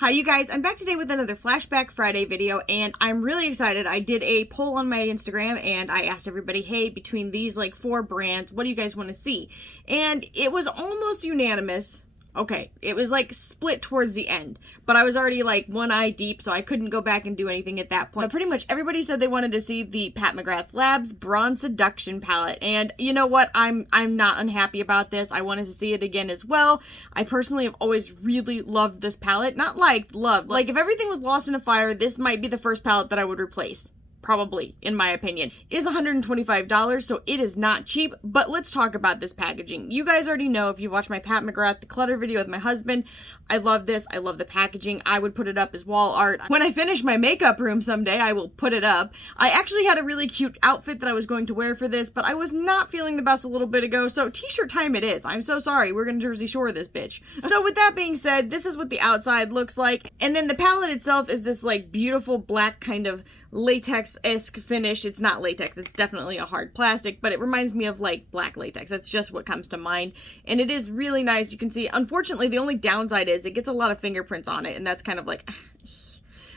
Hi you guys, I'm back today with another Flashback Friday video and I'm really excited. I did a poll on my Instagram and I asked everybody, hey, between these like 4 brands, what do you guys want to see? And it was almost unanimous. Okay, it was like split towards the end, but I was already like one eye deep, so I couldn't go back and do anything at that point. But pretty much everybody said they wanted to see the Pat McGrath Labs Bronze Seduction palette, and you know what? I'm not unhappy about this. I wanted to see it again as well. I personally have always really loved this palette. Not liked, loved. Like if everything was lost in a fire, this might be the first palette that I would replace. Probably, in my opinion. It is $125, so it is not cheap, but let's talk about this packaging. You guys already know, if you watch my Pat McGrath Declutter video with my husband, I love this. I love the packaging. I would put it up as wall art. When I finish my makeup room someday, I will put it up. I actually had a really cute outfit that I was going to wear for this, but I was not feeling the best a little bit ago, so t-shirt time it is. I'm so sorry. We're gonna Jersey Shore this bitch. So with that being said, this is what the outside looks like, and then the palette itself is this like beautiful black kind of latex-esque finish. It's not latex, it's definitely a hard plastic, but it reminds me of like black latex. That's just what comes to mind, and it is really nice. You can see, unfortunately, the only downside is it gets a lot of fingerprints on it, and that's kind of like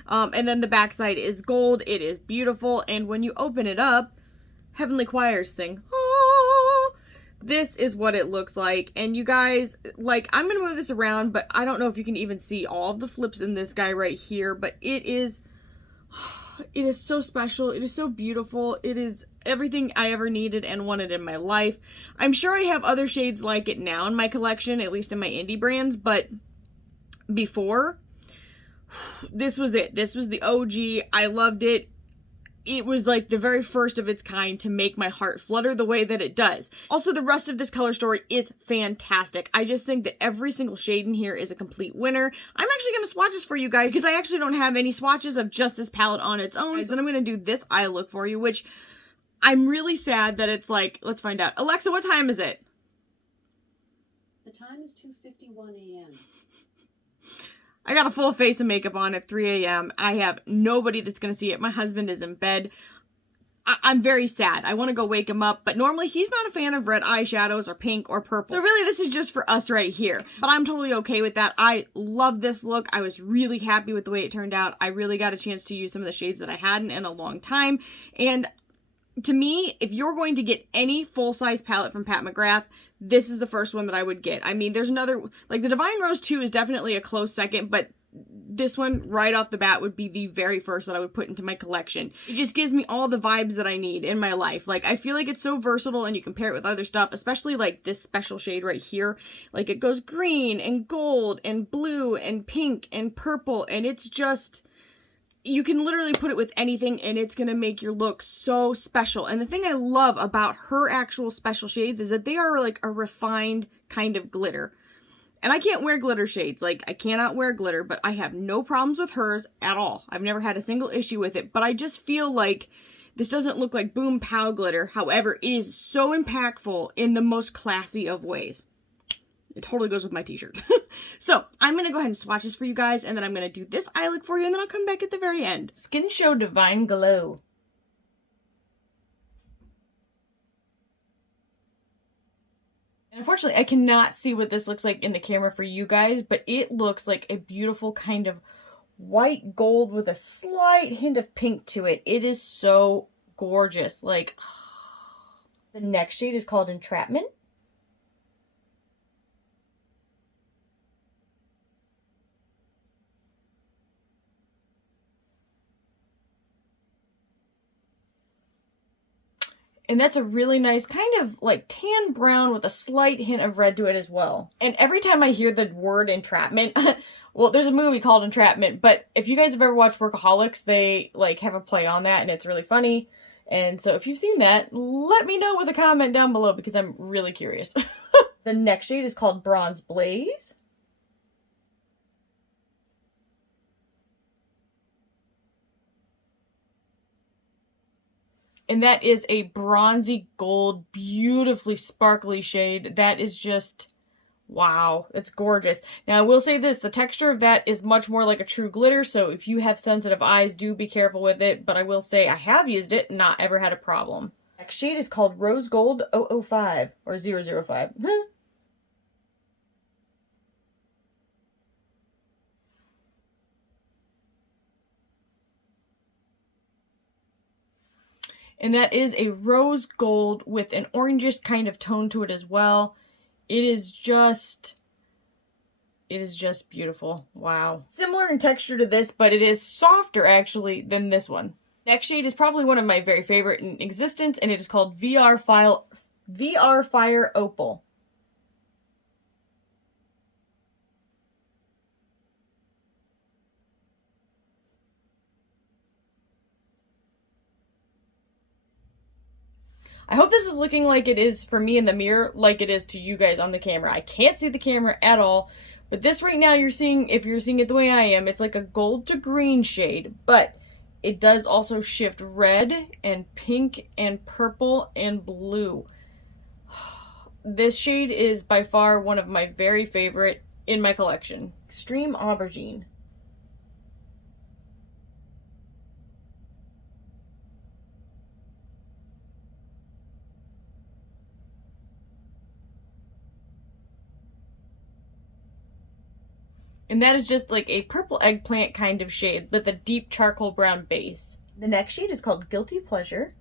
and then the back side is gold. It is beautiful, and when you open it up, heavenly choirs sing, oh, this is what it looks like. And you guys, like, I'm gonna move this around, but I don't know if you can even see all of the flips in this guy right here, but it is so special. It is so beautiful. It is everything I ever needed and wanted in my life. I'm sure I have other shades like it now in my collection, at least in my Indi brands, but before, this was it. This was the OG. I loved it. It was like the very first of its kind to make my heart flutter the way that it does. Also, the rest of this color story is fantastic. I just think that every single shade in here is a complete winner. I'm actually going to swatch this for you guys because I actually don't have any swatches of just this palette on its own. Then I'm going to do this eye look for you, which I'm really sad that it's like, let's find out. Alexa, what time is it? The time is 2:51 a.m. I got a full face of makeup on at 3 a.m. I have nobody that's going to see it. My husband is in bed. I'm very sad. I want to go wake him up, but normally he's not a fan of red eyeshadows or pink or purple. So really this is just for us right here. But I'm totally okay with that. I love this look. I was really happy with the way it turned out. I really got a chance to use some of the shades that I hadn't in a long time. And to me, if you're going to get any full-size palette from Pat McGrath, this is the first one that I would get. I mean, there's another, like the Divine Rose 2 is definitely a close second, but this one right off the bat would be the very first that I would put into my collection. It just gives me all the vibes that I need in my life. Like, I feel like it's so versatile, and you compare it with other stuff, especially like this special shade right here. Like, it goes green and gold and blue and pink and purple, and it's just, you can literally put it with anything and it's gonna make your look so special. And the thing I love about her actual special shades is that they are like a refined kind of glitter. And I can't wear glitter shades. Like, I cannot wear glitter, but I have no problems with hers at all. I've never had a single issue with it, but I just feel like this doesn't look like boom pow glitter. However, it is so impactful in the most classy of ways. It totally goes with my t-shirt. So, I'm going to go ahead and swatch this for you guys, and then I'm going to do this eye look for you, and then I'll come back at the very end. Skin Show Divine Glow. And unfortunately, I cannot see what this looks like in the camera for you guys, but it looks like a beautiful kind of white gold with a slight hint of pink to it. It is so gorgeous. Like, the next shade is called Entrapment. And that's a really nice kind of like tan brown with a slight hint of red to it as well. And every time I hear the word entrapment, well, there's a movie called Entrapment, but if you guys have ever watched Workaholics, they like have a play on that and it's really funny. And so if you've seen that, let me know with a comment down below because I'm really curious. The next shade is called Bronze Blaze. And that is a bronzy gold, beautifully sparkly shade. That is just, wow, it's gorgeous. Now, I will say this, the texture of that is much more like a true glitter, so if you have sensitive eyes, do be careful with it. But I will say I have used it, not ever had a problem. Next shade is called Rose Gold 005, or 005. And that is a rose gold with an orangish kind of tone to it as well. It is just beautiful. Wow. Similar in texture to this, but it is softer actually than this one. Next shade is probably one of my very favorite in existence, and it is called VR Fire Opal. I hope this is looking like it is for me in the mirror, like it is to you guys on the camera. I can't see the camera at all, but this right now you're seeing, if you're seeing it the way I am, it's like a gold to green shade, but it does also shift red and pink and purple and blue. This shade is by far one of my very favorite in my collection. Extreme Aubergine. And that is just like a purple eggplant kind of shade with a deep charcoal brown base. The next shade is called Guilty Pleasure.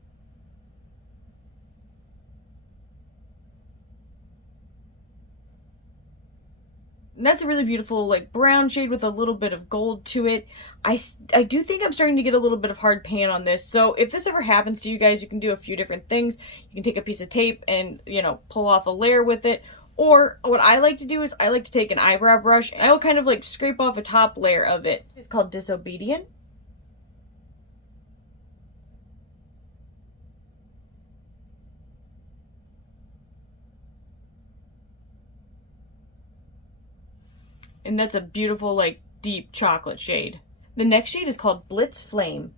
And that's a really beautiful like brown shade with a little bit of gold to it. I do think I'm starting to get a little bit of hard pan on this. So if this ever happens to you guys, you can do a few different things. You can take a piece of tape and, you know, pull off a layer with it. Or what I like to do is I like to take an eyebrow brush and I will kind of like scrape off a top layer of it. It's called Disobedient. And that's a beautiful like deep chocolate shade. The next shade is called Blitz Flame.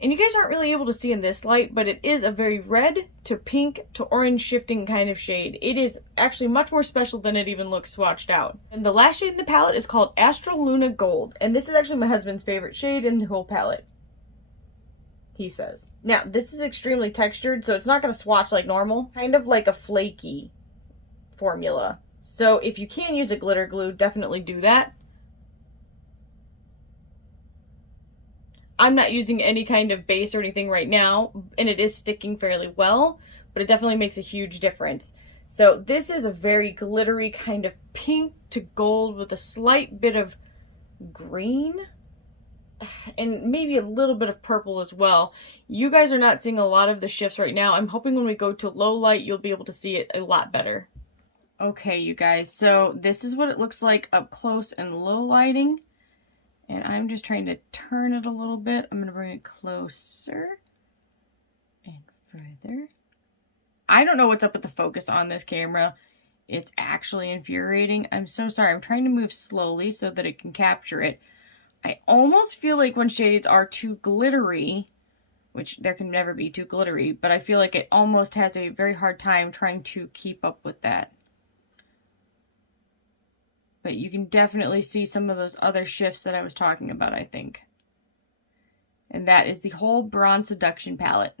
And you guys aren't really able to see in this light, but it is a very red to pink to orange shifting kind of shade. It is actually much more special than it even looks swatched out. And the last shade in the palette is called Astral Luna Gold. And this is actually my husband's favorite shade in the whole palette, he says. Now, this is extremely textured, so it's not going to swatch like normal. Kind of like a flaky formula. So if you can use a glitter glue, definitely do that. I'm not using any kind of base or anything right now, and it is sticking fairly well, but it definitely makes a huge difference. So this is a very glittery kind of pink to gold with a slight bit of green and maybe a little bit of purple as well. You guys are not seeing a lot of the shifts right now. I'm hoping when we go to low light, you'll be able to see it a lot better. Okay, you guys, so this is what it looks like up close and low lighting. And I'm just trying to turn it a little bit. I'm going to bring it closer and further. I don't know what's up with the focus on this camera. It's actually infuriating. I'm so sorry. I'm trying to move slowly so that it can capture it. I almost feel like when shades are too glittery, which there can never be too glittery, but I feel like it almost has a very hard time trying to keep up with that. But you can definitely see some of those other shifts that I was talking about, I think. And that is the whole Bronze Seduction palette.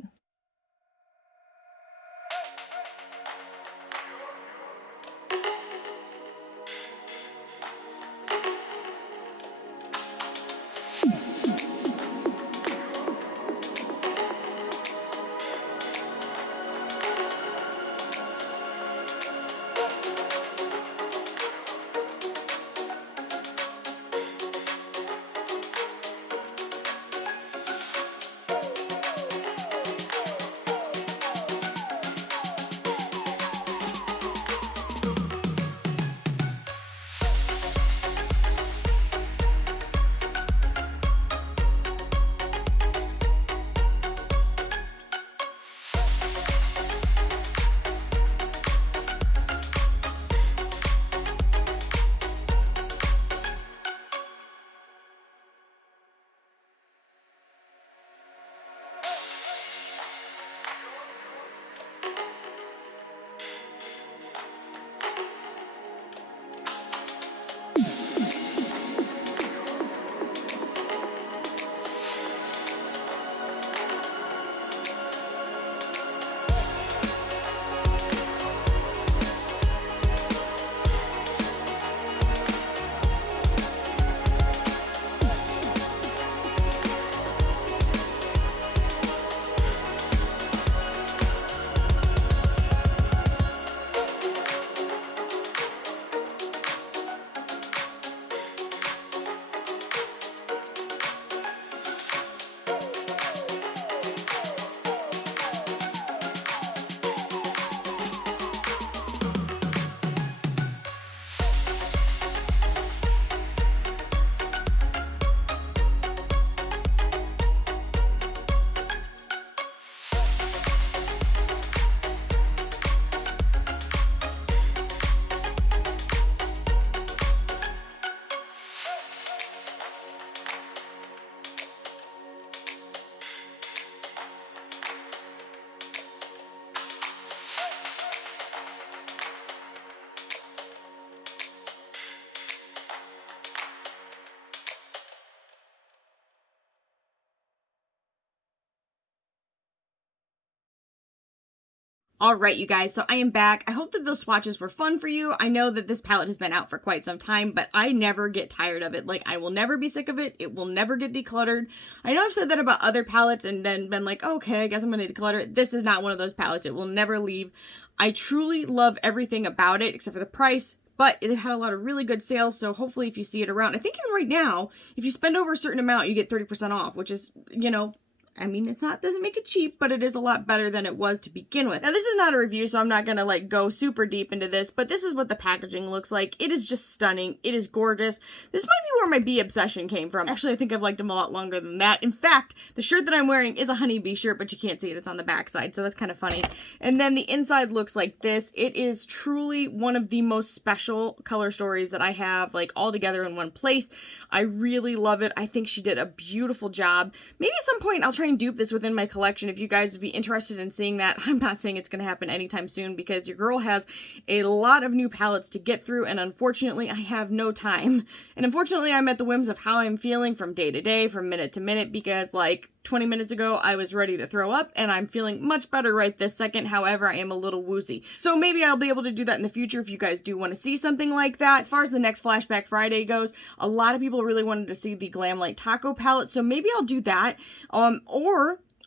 Alright, you guys, so I am back. I hope that those swatches were fun for you. I know that this palette has been out for quite some time, but I never get tired of it. Like, I will never be sick of it. It will never get decluttered. I know I've said that about other palettes and then been like, okay, I guess I'm going to declutter it. This is not one of those palettes. It will never leave. I truly love everything about it, except for the price. But it had a lot of really good sales, so hopefully if you see it around, I think even right now, if you spend over a certain amount, you get 30% off, which is, you know, I mean, doesn't make it cheap, but it is a lot better than it was to begin with. Now, this is not a review, so I'm not gonna, like, go super deep into this, but this is what the packaging looks like. It is just stunning. It is gorgeous. This might be where my bee obsession came from. Actually, I think I've liked them a lot longer than that. In fact, the shirt that I'm wearing is a honeybee shirt, but you can't see it. It's on the back side, so that's kind of funny. And then the inside looks like this. It is truly one of the most special color stories that I have, like, all together in one place. I really love it. I think she did a beautiful job. Maybe at some point I'll try and dupe this within my collection if you guys would be interested in seeing that. I'm not saying it's going to happen anytime soon because your girl has a lot of new palettes to get through, and unfortunately I have no time. And unfortunately I'm at the whims of how I'm feeling from day to day, from minute to minute, because like 20 minutes ago I was ready to throw up and I'm feeling much better right this second. However, I am a little woozy. So maybe I'll be able to do that in the future if you guys do want to see something like that. As far as the next Flashback Friday goes, a lot of people really wanted to see the Glam Light Taco palette, so maybe I'll do that.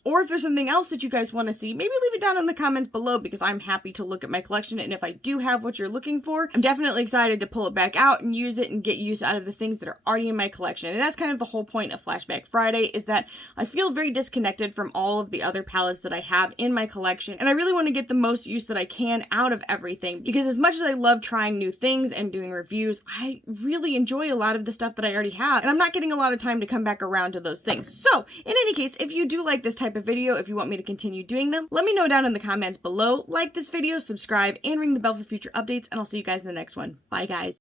Or if there's something else that you guys want to see, maybe leave it down in the comments below because I'm happy to look at my collection. And if I do have what you're looking for, I'm definitely excited to pull it back out and use it and get use out of the things that are already in my collection. And that's kind of the whole point of Flashback Friday, is that I feel very disconnected from all of the other palettes that I have in my collection. And I really want to get the most use that I can out of everything, because as much as I love trying new things and doing reviews, I really enjoy a lot of the stuff that I already have. And I'm not getting a lot of time to come back around to those things. So in any case, if you do like this type of video, if you want me to continue doing them, let me know down in the comments below. Like this video, subscribe, and ring the bell for future updates, and I'll see you guys in the next one. Bye, guys.